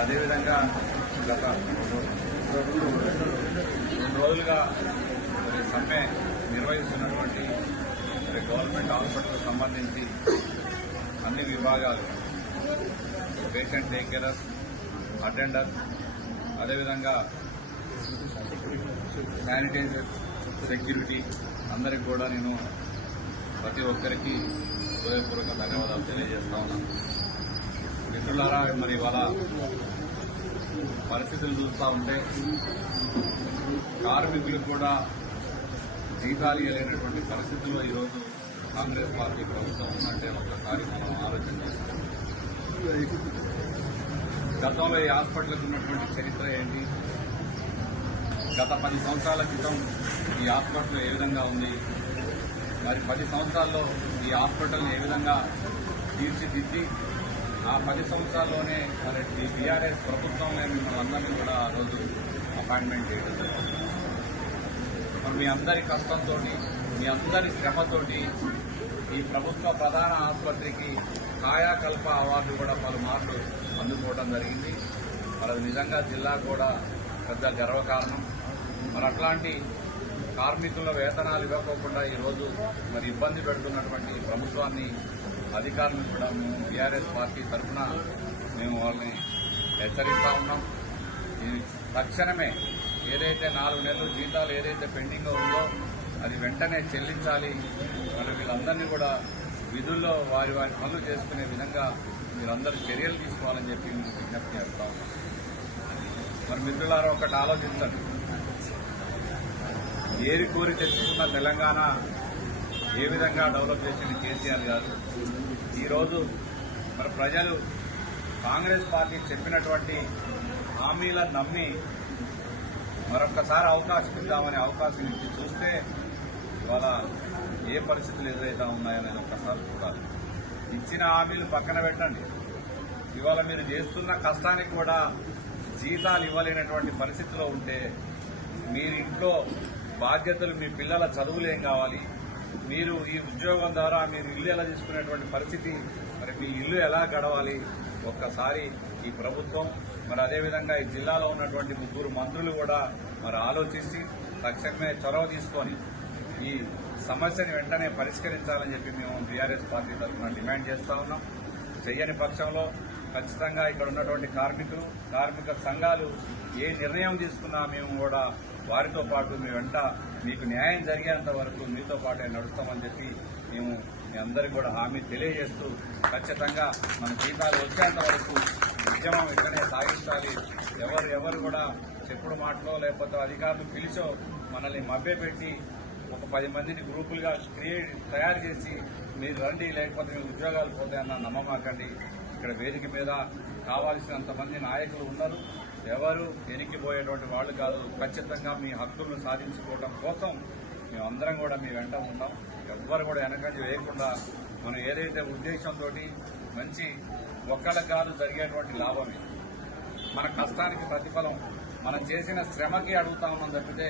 అదేవిధంగా గత రెండు రోజులుగా మరి సమ్మె నిర్వహిస్తున్నటువంటి మరి గవర్నమెంట్ హాస్పిటల్కి సంబంధించి అన్ని విభాగాలు పేషెంట్ టేక్ కేరర్స్ అటెండర్స్ అదేవిధంగా శానిటైజర్ సెక్యూరిటీ అందరికి కూడా నేను ప్రతి ఒక్కరికి హృదయపూర్వక ధన్యవాదాలు తెలియజేస్తా ఉన్నాను. మిత్రులారా మరి ఇవాళ పరిస్థితులు చూస్తూ ఉంటే కార్మికులకు కూడా జీతాలు ఇవ్వలేనటువంటి పరిస్థితుల్లో ఈరోజు కాంగ్రెస్ పార్టీ ప్రభుత్వం ఉందంటే ఒక్కసారి మనం ఆలోచన గతంలో ఈ హాస్పిటల్కి ఉన్నటువంటి చరిత్ర ఏంటి? గత పది సంవత్సరాల క్రితం ఈ హాస్పిటల్ ఏ విధంగా ఉంది? మరి పది సంవత్సరాల్లో ఈ హాస్పిటల్ని ఏ విధంగా తీర్చిదిద్ది ఆ పది సంవత్సరాల్లోనే మరి ఈ బీఆర్ఎస్ ప్రభుత్వంలో మిమ్మల్ని అందరినీ కూడా ఆ రోజు అపాయింట్మెంట్ చేయడం జరిగింది. మరి మీ అందరి కష్టంతో మీ అందరి శ్రమతోటి ఈ ప్రభుత్వ ప్రధాన ఆసుపత్రికి కాయాకల్ప అవార్డు కూడా పలుమార్లు అందుకోవడం జరిగింది. మరి అది నిజంగా జిల్లా కూడా పెద్ద గర్వకారణం. మరి అట్లాంటి కార్మికుల వేతనాలు ఇవ్వకోకుండా ఈరోజు మరి ఇబ్బంది పెడుతున్నటువంటి ప్రభుత్వాన్ని అధికారులను కూడా మేము బీఆర్ఎస్ పార్టీ తరఫున మేము వాళ్ళని హెచ్చరిస్తా ఉన్నాం. తక్షణమే ఏదైతే నాలుగు నెలలు జీతాలు ఏదైతే పెండింగ్ ఉందో అది వెంటనే చెల్లించాలి. మరి వీళ్ళందరినీ కూడా విధుల్లో వారి వారి పనులు చేసుకునే విధంగా మీరందరూ చర్యలు తీసుకోవాలని చెప్పి మేము విజ్ఞప్తి చేస్తా ఉన్నాం మరి మిత్రులారా ఒకటి ఆలోచించండి ఏరి కోరి తెచ్చుకున్న తెలంగాణ ఏ విధంగా డెవలప్ చేసింది కేసీఆర్ గారు? ఈరోజు మరి ప్రజలు కాంగ్రెస్ పార్టీ చెప్పినటువంటి హామీలను నమ్మి మరొక్కసారి అవకాశం ఇద్దామని అవకాశం ఇచ్చి చూస్తే ఇవాళ ఏ పరిస్థితులు ఎదురైతా ఉన్నాయనేది ఒక్కసారి చూడాలి. ఇచ్చిన హామీలు పక్కన పెట్టండి. ఇవాళ మీరు చేస్తున్న కష్టానికి కూడా జీతాలు ఇవ్వలేనటువంటి పరిస్థితిలో ఉంటే మీరు ఇంట్లో బాధ్యతలు మీ పిల్లల చదువులు ఏం కావాలి? మీరు ఈ ఉద్యోగం ద్వారా మీరు ఇల్లు ఎలా తీసుకునేటువంటి పరిస్థితి? మరి మీ ఇల్లు ఎలా గడవాలి? ఒక్కసారి ఈ ప్రభుత్వం మరి అదేవిధంగా ఈ జిల్లాలో ఉన్నటువంటి ముగ్గురు మంత్రులు కూడా మరి ఆలోచించి తక్షణమే చొరవ తీసుకొని ఈ సమస్యని వెంటనే పరిష్కరించాలని చెప్పి మేము బీఆర్ఎస్ పార్టీ తరఫున డిమాండ్ చేస్తా ఉన్నాం. చెయ్యని పక్షంలో ఖచ్చితంగా ఇక్కడ ఉన్నటువంటి కార్మికులు కార్మిక సంఘాలు ఏ నిర్ణయం తీసుకున్నా మేము కూడా వారితో పాటు మీ వెంట మీకు న్యాయం జరిగేంత వరకు మీతో పాటే నడుస్తామని చెప్పి మేము మీ అందరికీ కూడా హామీ తెలియజేస్తూ ఖచ్చితంగా మన జీతాలు వచ్చేంత వరకు ఉద్యమం ఇక్కడే సాగించాలి ఎవరు ఎవరు కూడా చెప్పుడు మాటలో లేకపోతే అధికారులు పిలిచో మనల్ని మభ్యపెట్టి ఒక పది మందిని గ్రూపులుగా క్రియేట్ తయారు చేసి మీరు రండి లేకపోతే మీ ఉద్యోగాలు పోతాయన్న నమ్మమాకండి. ఇక్కడ వేదిక మీద కావాల్సినంత మంది నాయకులు ఉన్నారు. ఎవరు ఎనికిపోయేటువంటి వాళ్ళు కాదు. ఖచ్చితంగా మీ హక్కులను సాధించుకోవడం కోసం మేమందరం కూడా మీ వెంట ఉన్నాం. ఎవ్వరు కూడా వెనకంజ వేయకుండా మనం ఏదైతే ఉద్దేశంతో మంచి ఒక్కళ్ళకి కాదు జరిగేటువంటి లాభమే. మన కష్టానికి ప్రతిఫలం. మనం చేసిన శ్రమకి అడుగుతామని తప్పితే